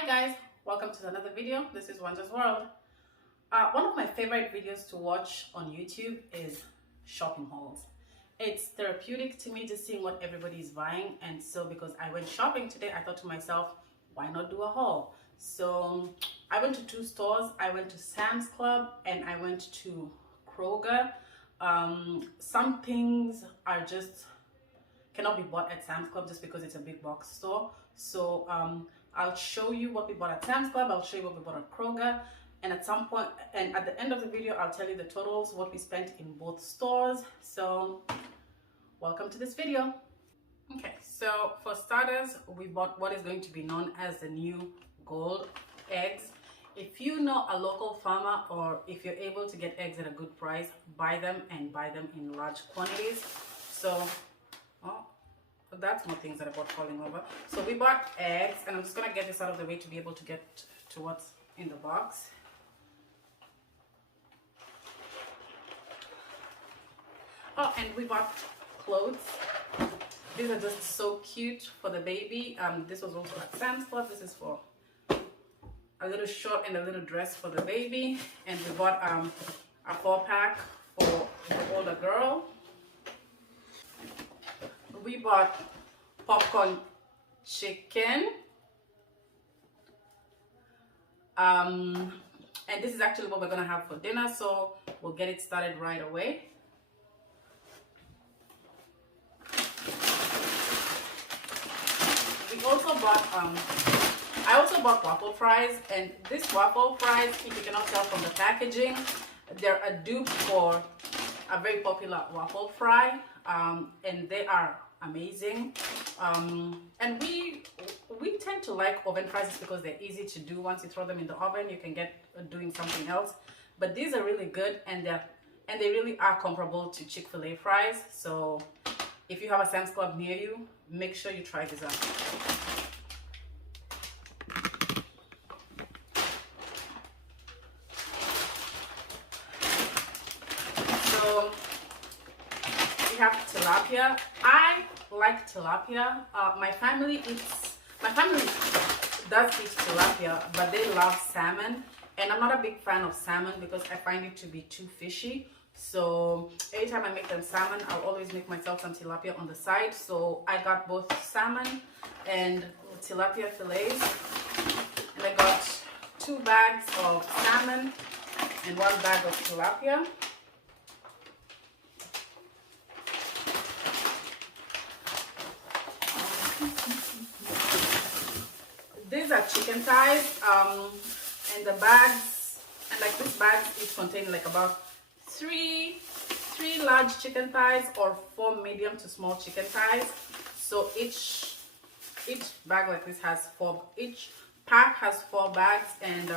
Hi guys, welcome to another video. This is Wonders World. One of my favorite videos to watch on YouTube is shopping hauls. It's therapeutic to me just seeing what everybody is buying, and so because I went shopping today, I thought to myself, why not do a haul? So I went to two stores. I went to Sam's Club and I went to Kroger. Some things are just cannot be bought at Sam's Club just because it's a big box store. So I'll show you what we bought at Sam's Club. I'll show you what we bought at Kroger. And at some point, and at the end of the video, I'll tell you the totals, what we spent in both stores. So welcome to this video. Okay, so for starters, we bought what is going to be known as the new gold eggs. If you know a local farmer, or if you're able to get eggs at a good price, buy them and buy them in large quantities. So that's more things that I bought falling over. So we bought eggs, and I'm just gonna get this out of the way to be able to get to what's in the box. Oh, and we bought clothes. These are just so cute for the baby. This was also at Sam's Club. This is for a little short and a little dress for the baby. And we bought a 4-pack for the older girl. We bought popcorn chicken. And this is actually what we're gonna have for dinner, so we'll get it started right away. We also bought I also bought waffle fries, and this waffle fries, if you cannot tell from the packaging, they're a dupe for a very popular waffle fry, and they are amazing. And we tend to like oven fries because they're easy to do. Once you throw them in the oven, you can get doing something else. But these are really good, and they really are comparable to Chick-fil-A fries. So if you have a Sam's Club near you, make sure you try this out. So we have tilapia. I like tilapia. My family does eat tilapia, but they love salmon, and I'm not a big fan of salmon because I find it to be too fishy. So anytime I make them salmon, I'll always make myself some tilapia on the side. So I got both salmon and tilapia fillets, and I got 2 bags of salmon and 1 bag of tilapia. These are chicken thighs, and the bags, and like this bag is containing like about three large chicken thighs or 4 medium to small chicken thighs. So each bag like this has 4. Each pack has 4 bags, and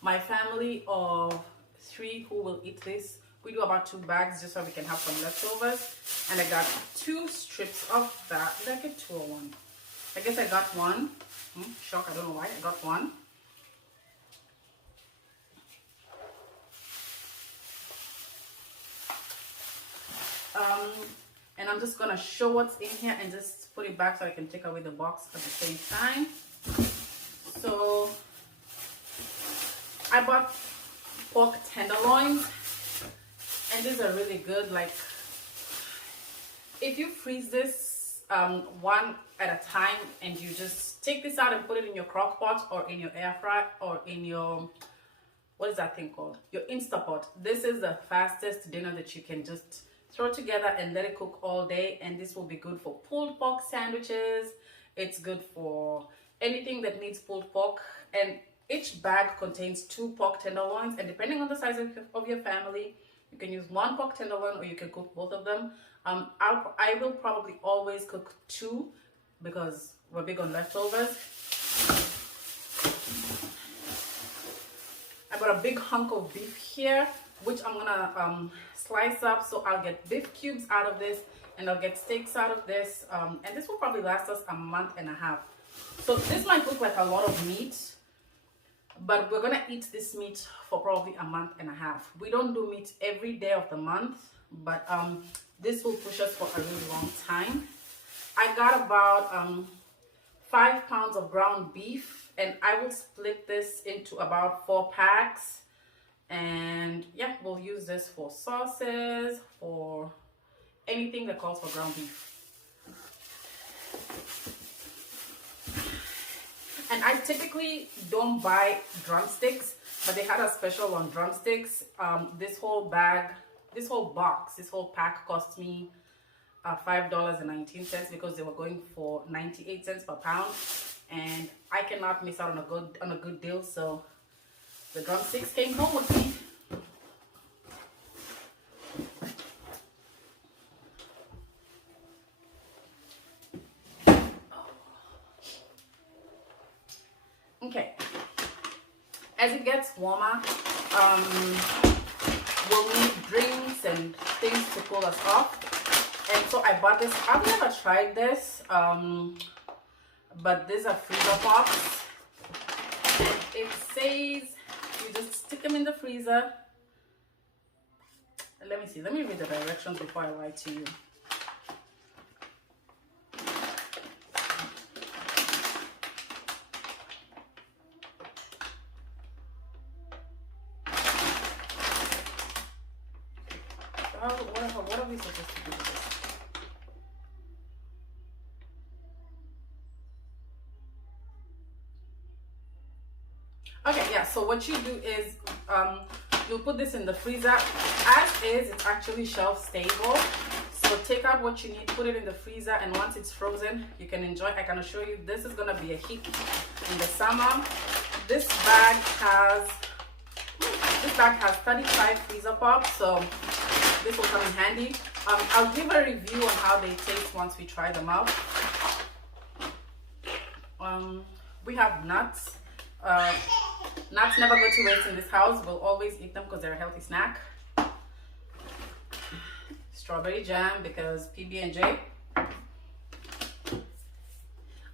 my family of 3 who will eat this, we do about 2 bags just so we can have some leftovers. And I got 2 strips of that. Did I get 2 or 1? I guess I got 1. Shock, I don't know why I got 1. And I'm just gonna show what's in here and just put it back so I can take away the box at the same time. So I bought pork tenderloins, and these are really good. Like, if you freeze this one at a time, and you just take this out and put it in your crock pot or in your air fry or in your, what is that thing called, your Instapot, this is the fastest dinner that you can just throw together and let it cook all day. And this will be good for pulled pork sandwiches. It's good for anything that needs pulled pork. And each bag contains 2 pork tenderloins, and depending on the size of your family, you can use 1 pork tenderloin or you can cook both of them. I will probably always cook 2 because we're big on leftovers. I got a big hunk of beef here, which I'm gonna slice up. So I'll get beef cubes out of this, and I'll get steaks out of this, and this will probably last us a month and a half. So this might look like a lot of meat, but we're gonna eat this meat for probably a month and a half. We don't do meat every day of the month, but this will push us for a really long time. I got about 5 pounds of ground beef, and I will split this into about 4 packs. And yeah, we'll use this for sauces, for anything that calls for ground beef. And I typically don't buy drumsticks, but they had a special on drumsticks. This whole bag, this whole box, this whole pack cost me $5.19 because they were going for 98 cents per pound, and I cannot miss out on a good deal. So the drumsticks came home with me. Okay, as it gets warmer, we'll need drinks and things to cool us off. And so I bought this. I've never tried this, but these are freezer pops. And it says you just stick them in the freezer. Let me see. Let me read the directions before I lie to you. What are we supposed to do with this? Okay, yeah, so what you do is you'll put this in the freezer. As is, it's actually shelf stable. So take out what you need, put it in the freezer, and once it's frozen, you can enjoy. I can assure you this is gonna be a hit in the summer. This bag has 35 freezer pops, so this will come in handy. I'll give a review on how they taste once we try them out. We have nuts. Nuts never go to waste in this house. We'll always eat them because they're a healthy snack. Strawberry jam because PB&J.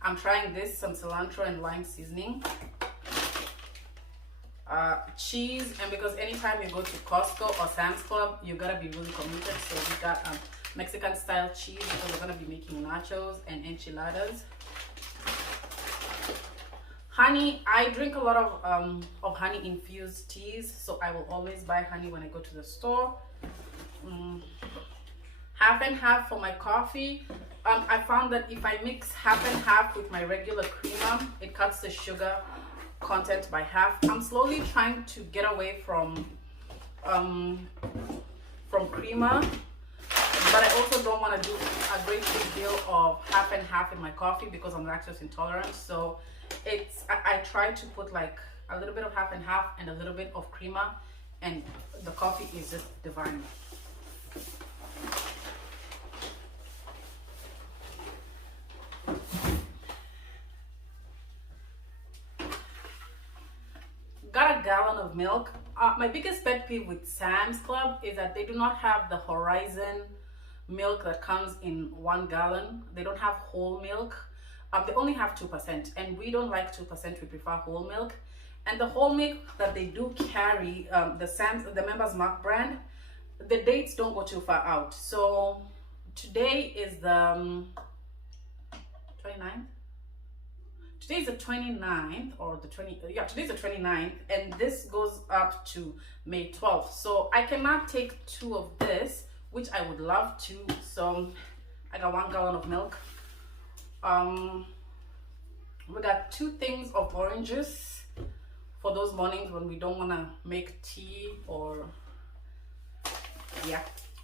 I'm trying this, some cilantro and lime seasoning. Cheese, and because anytime you go to Costco or Sam's Club, you gotta be really committed. So we got Mexican style cheese because we're gonna be making nachos and enchiladas. Honey, I drink a lot of honey infused teas, so I will always buy honey when I go to the store. Half and half for my coffee. I found that if I mix half and half with my regular creamer, it cuts the sugar content by half. I'm slowly trying to get away from creamer, but I also don't want to do a great big deal of half and half in my coffee because I'm lactose intolerant. So I try to put like a little bit of half and half and a little bit of creamer, and the coffee is just divine. Got a gallon of milk. My biggest pet peeve with Sam's Club is that they do not have the Horizon milk that comes in 1 gallon. They don't have whole milk. They only have 2%, and we don't like 2%. We prefer whole milk. And the whole milk that they do carry, the Members Mark brand, the dates don't go too far out. So today is the 29th. Today's the 29th, or the 20, yeah, today's the 29th, and this goes up to May 12th. So I cannot take 2 of this, which I would love to. So I got 1 gallon of milk. We got 2 things of oranges for those mornings when we don't want to make tea or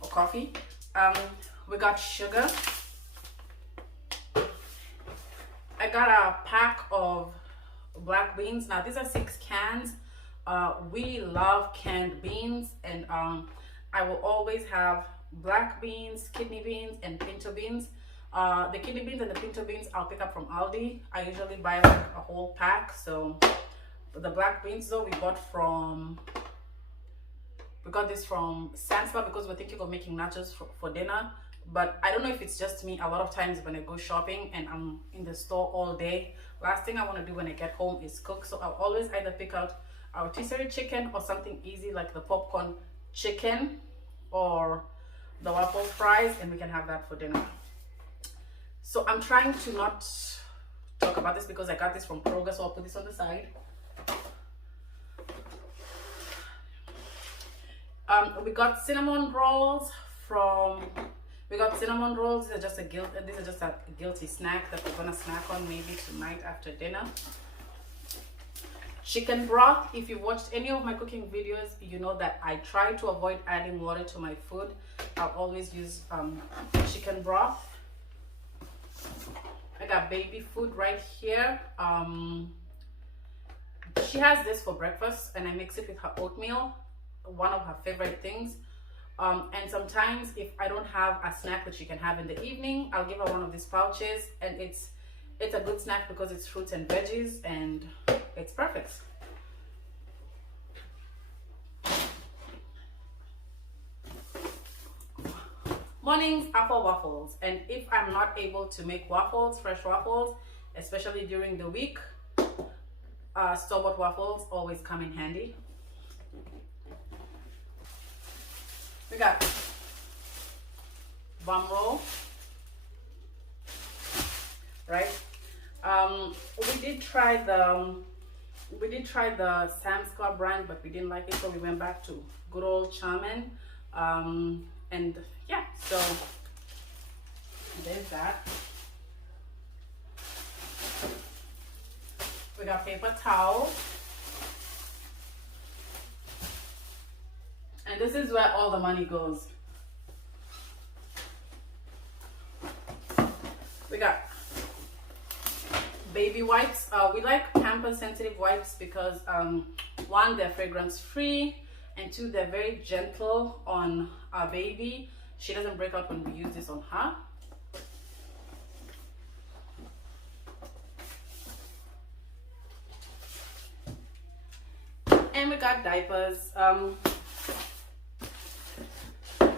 coffee. We got sugar. I got a pack of black beans. Now these are 6 cans. We love canned beans, and I will always have black beans, kidney beans, and pinto beans. The kidney beans and the pinto beans I'll pick up from Aldi. I usually buy like a whole pack. So the black beans though, we got this from Sam's Club because we're thinking of making nachos for dinner. But I don't know if it's just me. A lot of times when I go shopping and I'm in the store all day, last thing I want to do when I get home is cook. So I'll always either pick out our rotisserie chicken or something easy like the popcorn chicken or the waffle fries, and we can have that for dinner. So I'm trying to not talk about this because I got this from Kroger, so I'll put this on the side. We got cinnamon rolls from. We got cinnamon rolls. These are just a guilty snack that we're gonna snack on maybe tonight after dinner. Chicken broth. If you've watched any of my cooking videos, you know that I try to avoid adding water to my food. I'll always use chicken broth. I got baby food right here. She has this for breakfast and I mix it with her oatmeal, one of her favorite things. And sometimes if I don't have a snack that she can have in the evening, I'll give her one of these pouches, and it's a good snack because it's fruits and veggies and it's perfect. Mornings are for waffles, and if I'm not able to make waffles, fresh waffles, especially during the week, store-bought waffles always come in handy. We got bun roll, right? We did try the Sam's Club brand, but we didn't like it, so we went back to good old Charmin. And yeah, so there's that. We got paper towels. And this is where all the money goes. We got baby wipes. We like Pampers sensitive wipes because one, they're fragrance free, and two, they're very gentle on our baby. She doesn't break out when we use this on her. And we got diapers.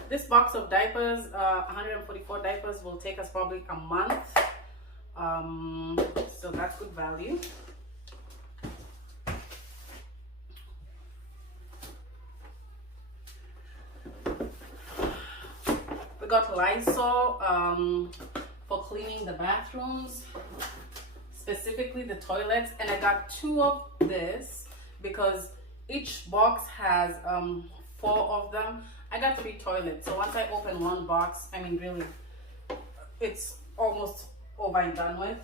This box of diapers, 144 diapers, will take us probably a month. So that's good value. We got Lysol for cleaning the bathrooms, specifically the toilets. And I got 2 of this because each box has 4 of them. I got 3 toilets, so once I open one box, I mean really, it's almost over and done with.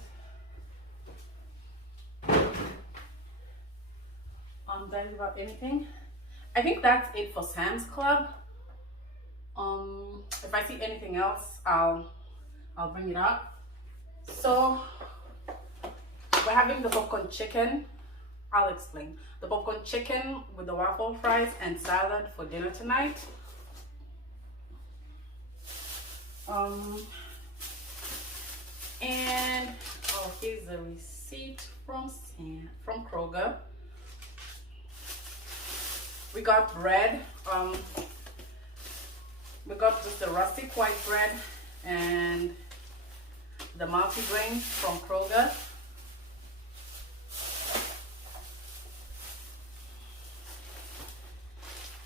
Did I leave out anything? I think that's it for Sam's Club. If I see anything else, I'll bring it up. So we're having the popcorn chicken. I'll explain. The popcorn chicken with the waffle fries and salad for dinner tonight. And here's the receipt from Kroger. We got bread. We got just the rustic white bread and the multigrain from Kroger.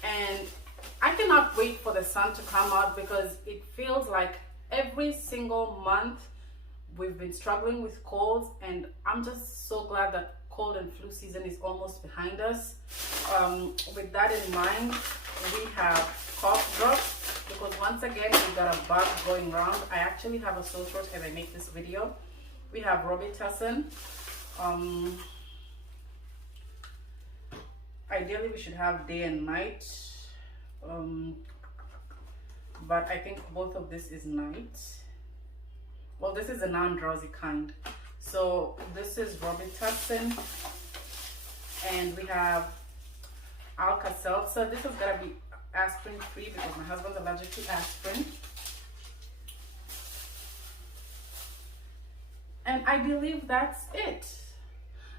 And I cannot wait for the sun to come out because it feels like every single month we've been struggling with colds, and I'm just so glad that cold and flu season is almost behind us. With that in mind, we have cough drops because once again we got a bug going around. I actually have a sore throat as I make this video. We have Robitussin. Ideally we should have day and night, but I think both of this is night. Well, this is a non-drowsy kind. So this is Robitussin, and we have Alka-Seltzer. This is gonna be aspirin free because my husband's allergic to aspirin. And I believe that's it.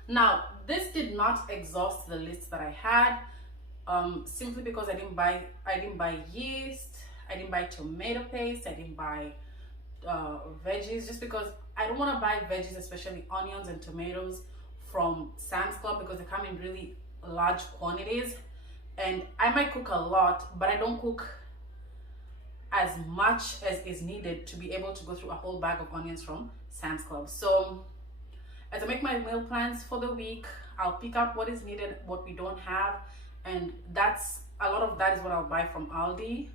Now, this did not exhaust the list that I had, simply because I didn't buy yeast, I didn't buy tomato paste, I didn't buy veggies, just because I don't want to buy veggies, especially onions and tomatoes, from Sam's Club because they come in really large quantities, and I might cook a lot, but I don't cook as much as is needed to be able to go through a whole bag of onions from Sam's Club. So, As I make my meal plans for the week, I'll pick out what is needed, what we don't have, and that's a lot of that is what I'll buy from Aldi.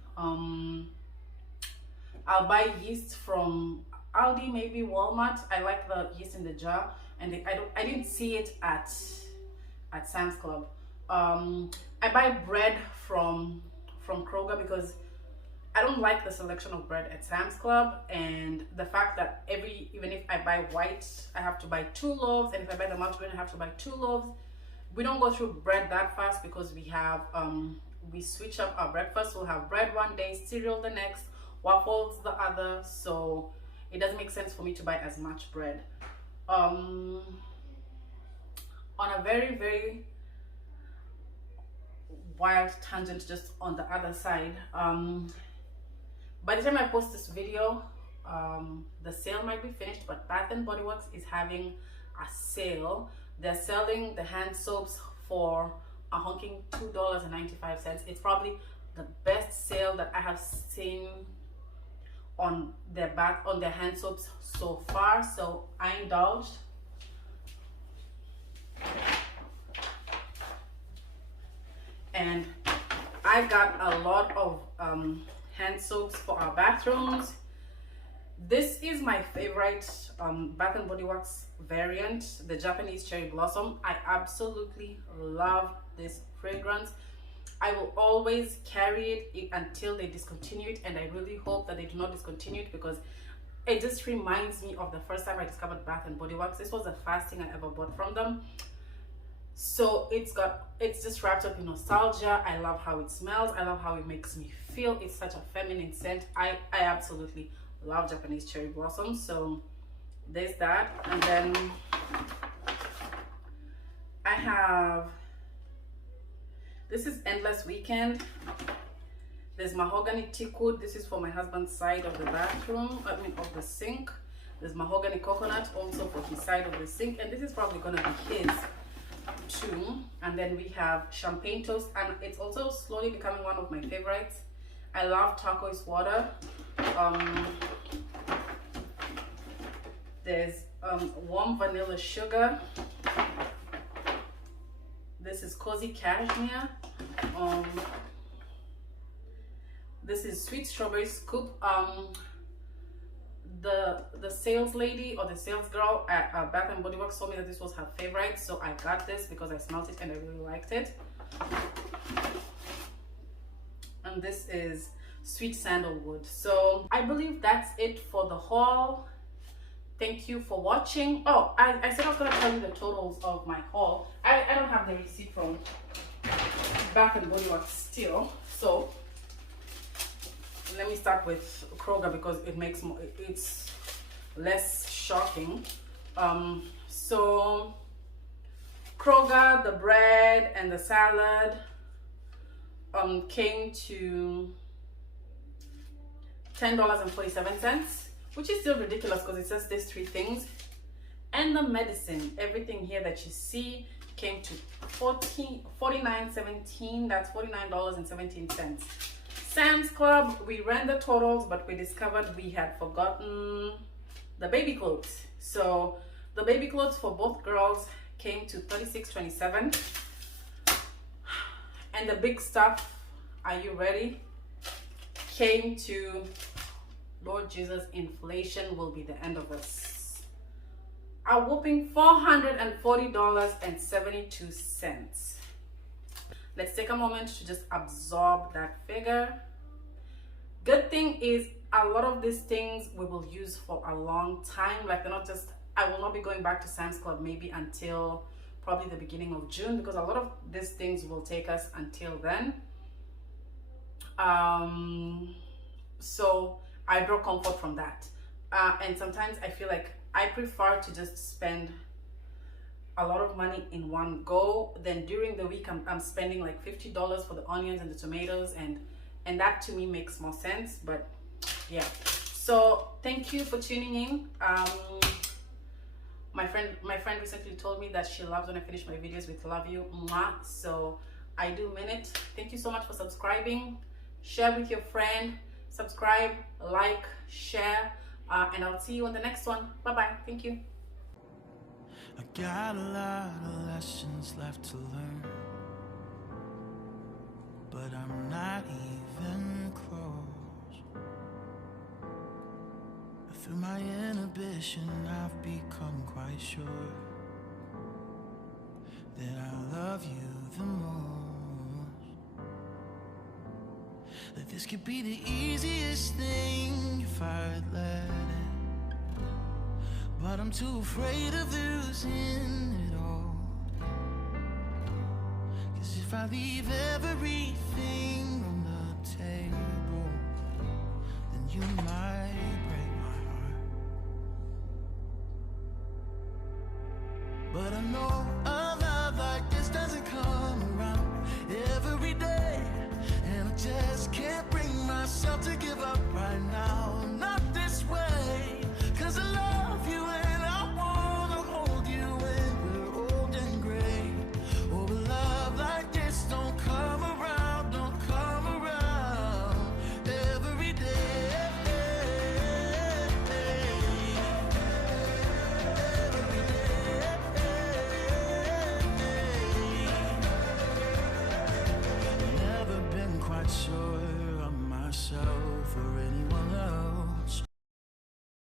I'll buy yeast from Aldi, maybe Walmart. I like the yeast in the jar, and I didn't see it at Sam's Club. I buy bread from Kroger because I don't like the selection of bread at Sam's Club, and the fact that even if I buy white, I have to buy 2 loaves, and if I buy the multigrain, I have to buy 2 loaves. We don't go through bread that fast because we have we switch up our breakfast. We'll have bread one day, cereal the next, waffles the other, so it doesn't make sense for me to buy as much bread. On a very, very wild tangent, just on the other side, by the time I post this video, the sale might be finished, but Bath and Body Works is having a sale. They're selling the hand soaps for a honking $2.95. It's probably the best sale that I have seen on their hand soaps so far, so I indulged. And I got a lot of hand soaps for our bathrooms. This is my favorite Bath and Body Works variant, the Japanese Cherry Blossom. I absolutely love this fragrance. I will always carry it until they discontinue it, and I really hope that they do not discontinue it, because it just reminds me of the first time I discovered Bath and Body Works. This was the first thing I ever bought from them. So it's just wrapped up in nostalgia. I love how it smells. I love how it makes me feel. It's such a feminine scent. I absolutely love Japanese Cherry Blossom. So there's that. And then I have, this is Endless Weekend. There's mahogany teakwood. This is for my husband's side of the bathroom, of the sink. There's mahogany coconut also for his side of the sink, and this is probably gonna be his too. And then we have champagne toast, and it's also slowly becoming one of my favorites. I love turquoise water. There's warm vanilla sugar. This is cozy cashmere. This is sweet strawberry scoop. The sales lady or the sales girl at Bath and Body Works told me that this was her favorite, so I got this because I smelled it and I really liked it. And this is sweet sandalwood. So I believe that's it for the haul. Thank you for watching. Oh, I said I was gonna tell you the totals of my haul. I don't have the receipt from Bath and Body Works still, so let me start with Kroger because it's less shocking. So Kroger, the bread and the salad came to $10.47, which is still ridiculous because it says these 3 things. And the medicine, everything here that you see, came to $49.17. That's $49.17. Sam's Club, we ran the totals, but we discovered we had forgotten the baby clothes. So the baby clothes for both girls came to $36.27. And the big stuff, are you ready? Came to, Lord Jesus, inflation will be the end of us, a whopping $440.72. Let's take a moment to just absorb that figure. Good thing is a lot of these things we will use for a long time. Like, they're not just, I will not be going back to Sam's Club maybe until probably the beginning of June, because a lot of these things will take us until then. So I draw comfort from that. And sometimes I feel like I prefer to just spend a lot of money in one go. Then during the week I'm spending like $50 for the onions and the tomatoes, and that to me makes more sense. But yeah, so thank you for tuning in. My friend recently told me that she loves when I finish my videos with love you, mwah. So I do mean it. Thank you so much for subscribing. Share with your friend, subscribe, like, share, and I'll see you on the next one. Bye bye. Thank you. I got a lot of lessons left to learn, but I'm not even close. Through my inhibition, I've become quite sure that I love you the most. That this could be the easiest thing if I'd let it, but I'm too afraid of losing it all. 'Cause if I leave everything on the table, then you might break my heart. But I know a love like this doesn't come around every day, and I just can't bring myself to give up right now. Not this way, 'cause I love you and I wanna hold you when we're old and gray. Oh, but love like this don't come around every day. Never been quite sure of myself or anyone